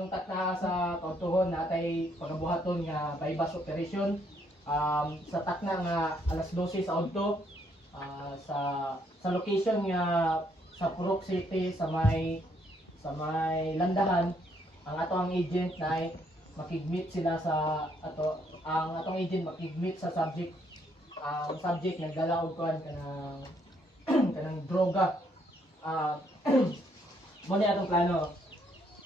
atong takna sa kautuhon natay pagabuhaton nga bypass operation sa takna nga alas 12 sa adto sa location nga sa Purok City sa may landahan. Ang atong agent na makigmeet sila sa ang atong agent makigmeet sa subject. Ang subject nagdala og kuan kanang kanang droga. Mo ni atong plano.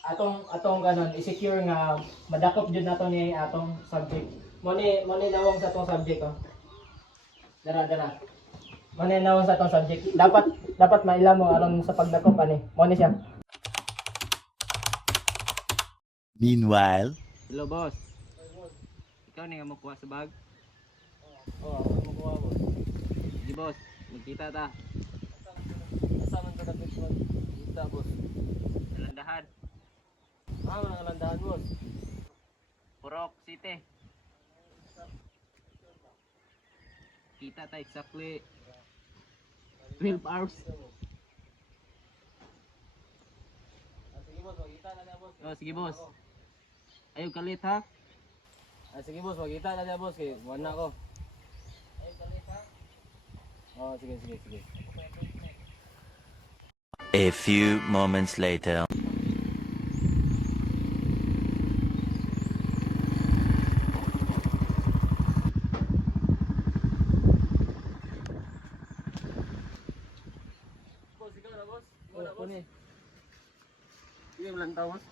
Atong kanon i-secure nga madakop jud nato ni atong subject. Mo ni nawong sa atong subject oh. Dara. Mo ni nawong sa atong subject. Dapat maila mo aron sa pagdakop ani. Mo ni siya. Meanwhile, Hello, boss. Ikaw na nga makuha sa bag? Oh, ako makuha boss. Sige, boss. Magkita ta. Kasama ka dapat mo. Kita boss. Nalandahan. Ano nang landahan boss? Purok City. Kita ta exactly 12 hours. Sige boss, magkita na niya boss. Oh, sige, boss. Ayaw kalit, ha? Sige boss, magkita na niya boss kay wala ko. Ayaw kalit ha? Oh, sige. a few moments later. Boss, ikaw na boss. Oh, kuni. Sige, walang tao, boss.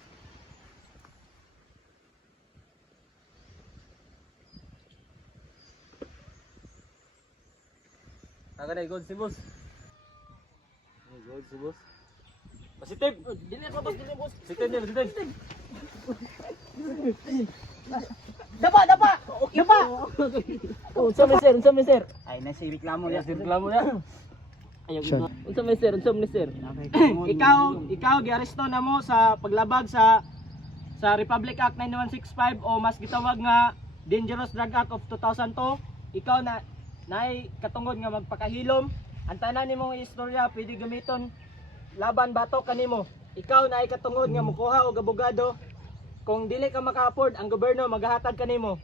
Taga na good si boss. Good si boss. Positive. Dili ka boss, dili boss. Positive. Dapa. Unsa may sir? Ay, nasa reklamo Yes, reklamo na. Ayaw Sure. Unsa may sir? Ikaw giaresto na mo sa paglabag sa Republic Act 9165 o mas gitawag nga Dangerous Drug Act of 2002. Ikaw na nay katungod nga magpakahilom. Ang tanan nimong istorya pwede gamiton laban batok kanimo. Ikaw na katungod nga mukuha og abogado. Kung dili ka maka-afford, ang gobyerno maghahatag kanimo.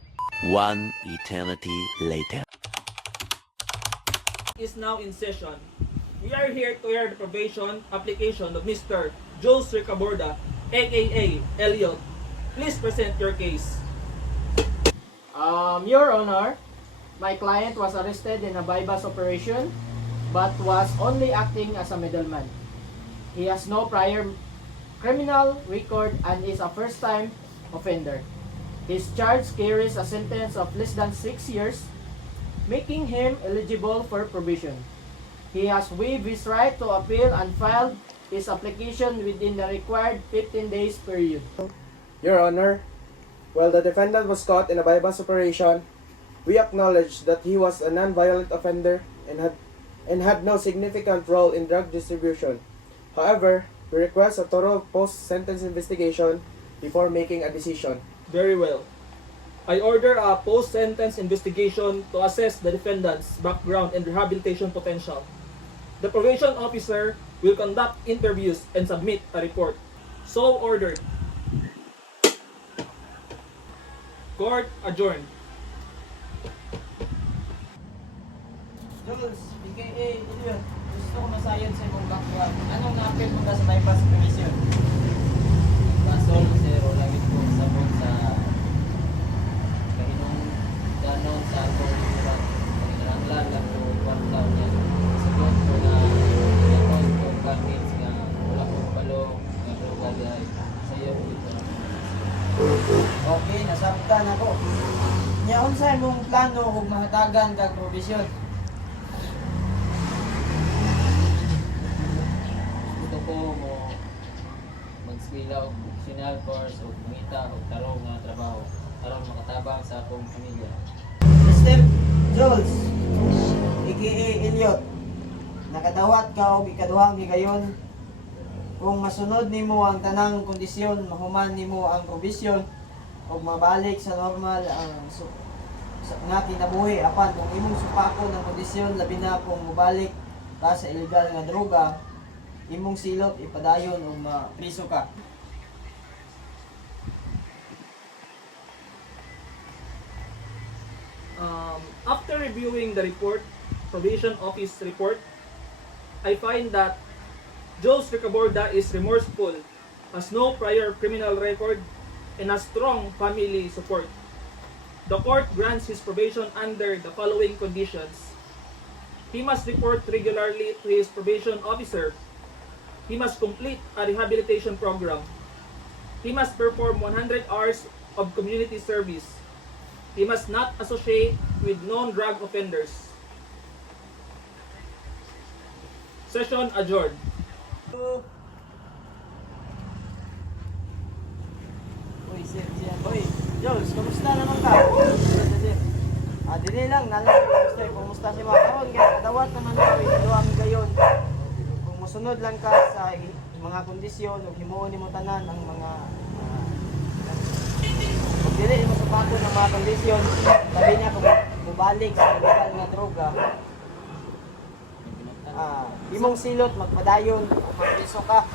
One eternity later. Is now in session. We are here to hear the probation application of Mr. Jules Ricaborda, aka Elliot. Please present your case. Your Honor, my client was arrested in a bypass operation but was only acting as a middleman. He has no prior criminal record and is a first-time offender. His charge carries a sentence of less than 6 years, making him eligible for probation. He has waived his right to appeal and filed his application within the required 15 days period. Your Honor, while the defendant was caught in a bypass operation, we acknowledge that he was a non-violent offender and had no significant role in drug distribution. However, we request a thorough post-sentence investigation before making a decision. Very well. I order a post-sentence investigation to assess the defendant's background and rehabilitation potential. The probation officer will conduct interviews and submit a report. So ordered. Court adjourned. Jules, aka Elliot, gusto ko masayad sa imong background. Anong na-appeal mo ka sa bypass commission? Kasol, sir, wala gid ko sabot sa kahinong ganon sa akong irat. Pagkinahanglan lang ko kwarta niya. Sagot ko na yakon ko package nga wala ko palo nga droga dahil sayo ko ito. Okay, nasabtan ako. Nya unsay mong plano ug mahatagan kag probisyon? Gusto ko mo mag-eskwela og vocational course o mangita o tarong nga trabaho aron makatabang sa akong pamilya. Mr. Jules, aka Elliot, nakadawat ka og ikaduhang higayon. Kung masunod nimo ang tanang kondisyon, mahuman nimo ang probisyon ug mabalik sa normal ang nga kinabuhi apan kung imong supako ng kondisyon labi na kung mobalik ka sa illegal nga droga, imong silot ipadayon ug mapriso ka. After reviewing the report, probation office report, I find that Jules Ricaborda is remorseful, has no prior criminal record, and has strong family support. The court grants his probation under the following conditions. He must report regularly to his probation officer. He must complete a rehabilitation program. He must perform 100 hours of community service. He must not associate with non-drug offenders. Session adjourned. Uy, sir, Uy, Jules, kamusta naman ka? Dili lang, gusto kumusta si mga karon kaya kadawat naman ka, iluwang gayon. Kung musunod lang ka sa mga kondisyon ug himuon nimo tanan ang mga kung dili mo supako ng mga kondisyon, sabi niya kung mubalik sa illegal nga droga, imong silot magpadayon, magpiso ka.